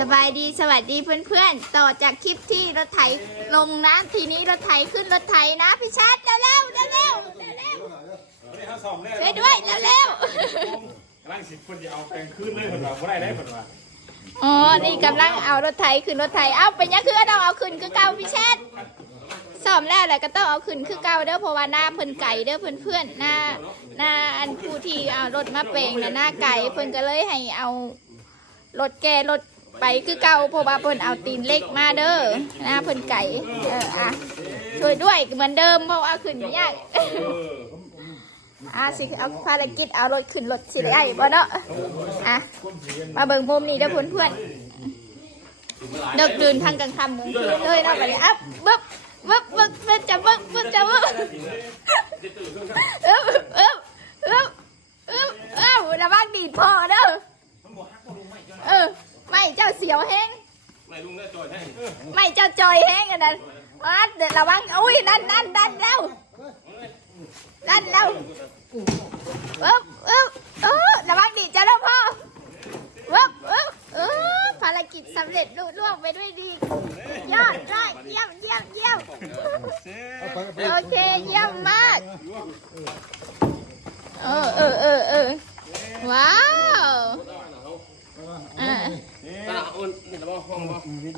สบายดีสวัสดีเพื่อนๆต่อจากคลิปที่รถไถลงนะทีนี้รถไถขึ้นรถไถนะพี่ชาติเร็วช่วยด้วยเร็วกำลังสิคนจะเอาแปลงขึ้นเลยคนว่าได้คนว่าอ๋อนี่กำลังเอารถไถขึ้นรถไถเอาเป็นยังคือต้องเอาขึ้นคือเก่าพี่ชาติซ้อมแล้วแหละก็ต้องเอาขึ้นคือเก่าเด้อเพราะว่าหน้าเพิ่นไก่เด้อเพื่อนๆหน้าอันผู้ที่เอารถมาเปลงนะหน้าไก่เพิ่นก็เลยให้เอารถแกรถไปคือเก่าเพราะว่าเพิ่นเอาตีนเล็กมาเด้อหน้าเพิ่นไก่ช่วยด้วยเหมือนเดิมเพราะว่าขึ้นยากสิเอาภารกิจเอารถขึ้นรถสิได้บ่เนาะมาเบิ่งมุมนี้เด้อเพื่อนๆเดิกดื่นทางกลางค่ำมึงเลยเนาะบัดนี้บึ๊บจะบึ๊บระวังดีดพอเด้อไม่เจ้าเสียวแห้งไม่ลุงเจ้าจอยแห้งไม่เจ้าจอยแห้งอันนั้นเดี๋ยวระวังอุ้ยดันเร็วระวังดีจ้าเด้อพ่อภารกิจสำเร็จลุล่วงไปด้วยดียอดเยี่ยมโอเคเยี่ยมมากว้าว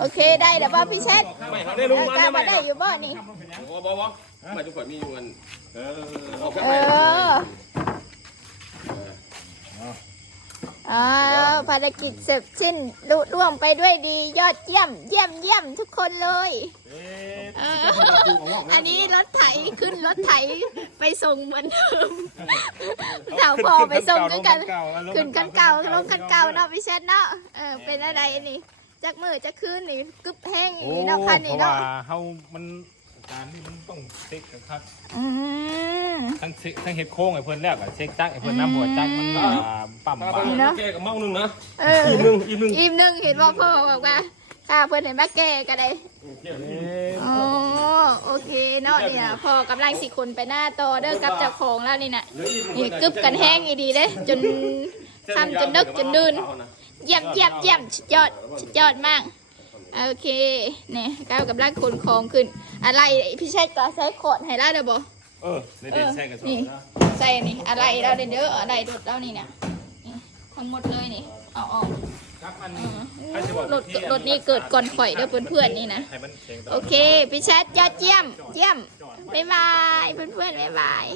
โอเคได้เดี๋ยวบ่พี่เช็ดก้าวมาได้อยู่บ่นี่ไม่ทุกคนมีอยู่กันภารกิจเสร็จสิ้นลุล่วงไปด้วยดียอดเยี่ยมทุกคนเลยอันนี้รถไถขึ้นรถไถไปส่งเหมือนเดิมสาวพอไปส่งด้วยกันขึ้นคันเก่าลงคันเก่าเนาะพี่เช็ดเนาะเป็นอะไรนี่จักมือจะขึ้นนี่กึบแห้งอย่างนี้เนาะคันนี้เนาะเฮามันการที่มันต้องเช็คกันครับทั้งเฮ็ดโค้งไอ้เพิ่นแล้วก็เช็คจักไอ้เพิ่นน้ำหัวจักมันปั๊มเนาะแกกับเมาหนึ่งนะอิ่มหนึ่งเห็นว่าพ่อบอกว่าข้าเพิ่นเห็นว่าแกก็ได้โอเคเนาะเนี่ยพ่อกำลังสิคนไปหน้าต่อเด้อกับเจ้าของแล้วนี่น่ะนี่กึบกันแห้งอีดีเด้จนทำจนนึกจนดื่นเยี่ยมสุดยอดมากโอเคเนี่ยก้าวกับร่างคนคลองขึ้นอะไรพี่ชายก็ใส่ขอดให้ได้เด้อบ่ในใส่กระสอบนะใส่นี่อะไรเราเด้ออะไรรถเรานี่เนี่ยทั้งหมดเลยนี่เอาออกรถนี้เกิดก่อนข่อยเด้อเพื่อนๆนี่นะโอเคพี่ชายยอดเยี่ยมบ๊ายบายเพื่อนๆบ๊ายบาย